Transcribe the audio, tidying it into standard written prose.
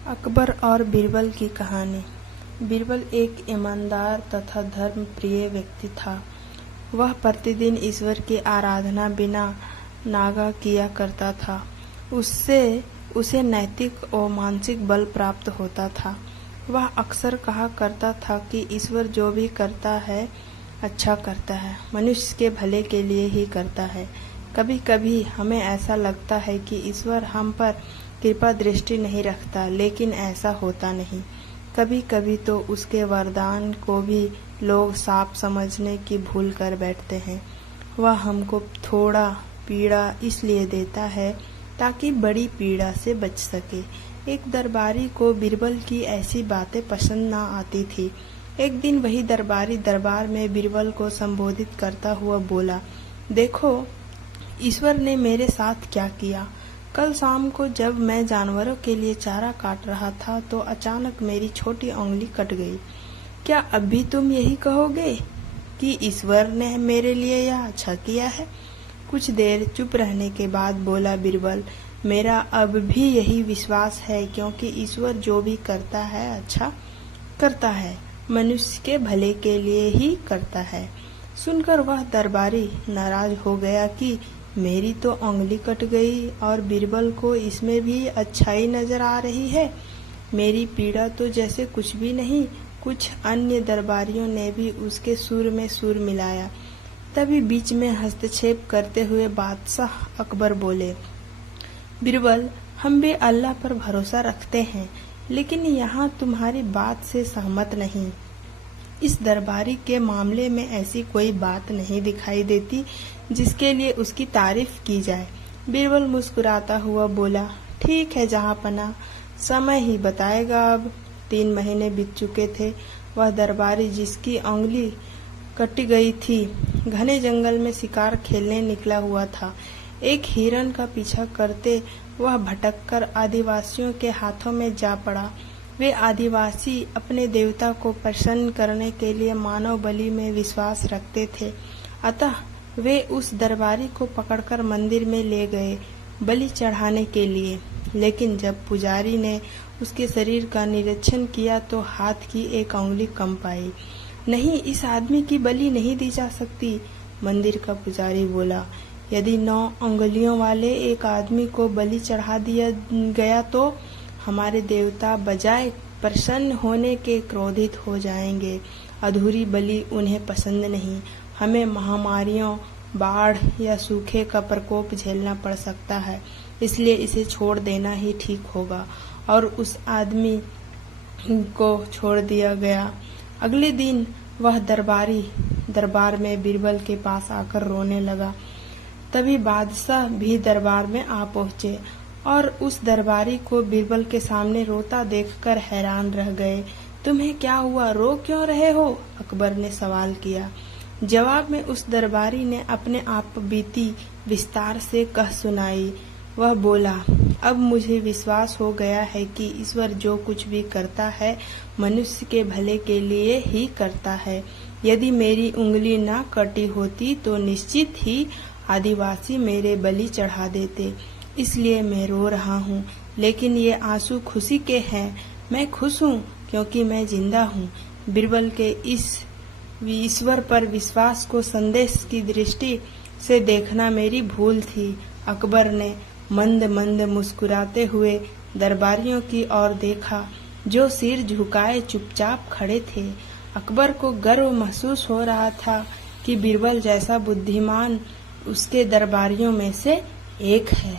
अकबर और बीरबल की कहानी। बीरबल एक ईमानदार तथा धर्म प्रिय व्यक्ति था। वह प्रतिदिन ईश्वर की आराधना बिना नागा किया करता था। उससे उसे नैतिक और मानसिक बल प्राप्त होता था। वह अक्सर कहा करता था कि ईश्वर जो भी करता है अच्छा करता है, मनुष्य के भले के लिए ही करता है। कभी कभी हमें ऐसा लगता है कि ईश्वर हम पर कृपा दृष्टि नहीं रखता, लेकिन ऐसा होता नहीं। कभी कभी तो उसके वरदान को भी लोग साफ समझने की भूल कर बैठते हैं। वह हमको थोड़ा पीड़ा इसलिए देता है ताकि बड़ी पीड़ा से बच सके। एक दरबारी को बीरबल की ऐसी बातें पसंद ना आती थी। एक दिन वही दरबारी दरबार में बीरबल को संबोधित करता हुआ बोला, देखो ईश्वर ने मेरे साथ क्या किया। कल शाम को जब मैं जानवरों के लिए चारा काट रहा था तो अचानक मेरी छोटी उंगली कट गई। क्या अब भी तुम यही कहोगे कि ईश्वर ने मेरे लिए यह अच्छा किया है? कुछ देर चुप रहने के बाद बोला बीरबल, मेरा अब भी यही विश्वास है, क्योंकि ईश्वर जो भी करता है अच्छा करता है, मनुष्य के भले के लिए ही करता है। सुनकर वह दरबारी नाराज हो गया कि मेरी तो उंगली कट गई और बीरबल को इसमें भी अच्छाई नजर आ रही है। मेरी पीड़ा तो जैसे कुछ भी नहीं। कुछ अन्य दरबारियों ने भी उसके सुर में सुर मिलाया। तभी बीच में हस्तक्षेप करते हुए बादशाह अकबर बोले, बीरबल, हम भी अल्लाह पर भरोसा रखते हैं, लेकिन यहाँ तुम्हारी बात से सहमत नहीं। इस दरबारी के मामले में ऐसी कोई बात नहीं दिखाई देती जिसके लिए उसकी तारीफ की जाए। बीरबल मुस्कुराता हुआ बोला, ठीक है जहाँपना, समय ही बताएगा। अब 3 महीने बीत चुके थे। वह दरबारी जिसकी उंगली कटी गई थी घने जंगल में शिकार खेलने निकला हुआ था। एक हिरन का पीछा करते वह भटककर आदिवासियों के हाथों में जा पड़ा। वे आदिवासी अपने देवता को प्रसन्न करने के लिए मानव बलि में विश्वास रखते थे, अतः वे उस दरबारी को पकड़कर मंदिर में ले गए बलि चढ़ाने के लिए। लेकिन जब पुजारी ने उसके शरीर का निरीक्षण किया तो हाथ की एक उंगली कम पाई। नहीं, इस आदमी की बलि नहीं दी जा सकती। मंदिर का पुजारी बोला, यदि 9 उंगलियों वाले एक आदमी को बलि चढ़ा दिया गया तो हमारे देवता बजाय प्रसन्न होने के क्रोधित हो जाएंगे। अधूरी बलि उन्हें पसंद नहीं। हमें महामारियों, बाढ़ या सूखे का प्रकोप झेलना पड़ सकता है, इसलिए इसे छोड़ देना ही ठीक होगा। और उस आदमी को छोड़ दिया गया। अगले दिन वह दरबारी दरबार में बीरबल के पास आकर रोने लगा। तभी बादशाह भी दरबार में आ पहुंचे और उस दरबारी को बीरबल के सामने रोता देखकर हैरान रह गए। तुम्हें क्या हुआ, रो क्यों रहे हो? अकबर ने सवाल किया। जवाब में उस दरबारी ने अपने आप बीती विस्तार से कह सुनाई। वह बोला, अब मुझे विश्वास हो गया है कि ईश्वर जो कुछ भी करता है मनुष्य के भले के लिए ही करता है। यदि मेरी उंगली ना कटी होती तो निश्चित ही आदिवासी मेरे बलि चढ़ा देते। इसलिए मैं रो रहा हूँ, लेकिन ये आंसू खुशी के हैं। मैं खुश हूँ क्योंकि मैं जिंदा हूँ। बीरबल के इस ईश्वर पर विश्वास को संदेश की दृष्टि से देखना मेरी भूल थी। अकबर ने मंद मंद मुस्कुराते हुए दरबारियों की ओर देखा, जो सिर झुकाए चुपचाप खड़े थे। अकबर को गर्व महसूस हो रहा था कि बीरबल जैसा बुद्धिमान उसके दरबारियों में से एक है।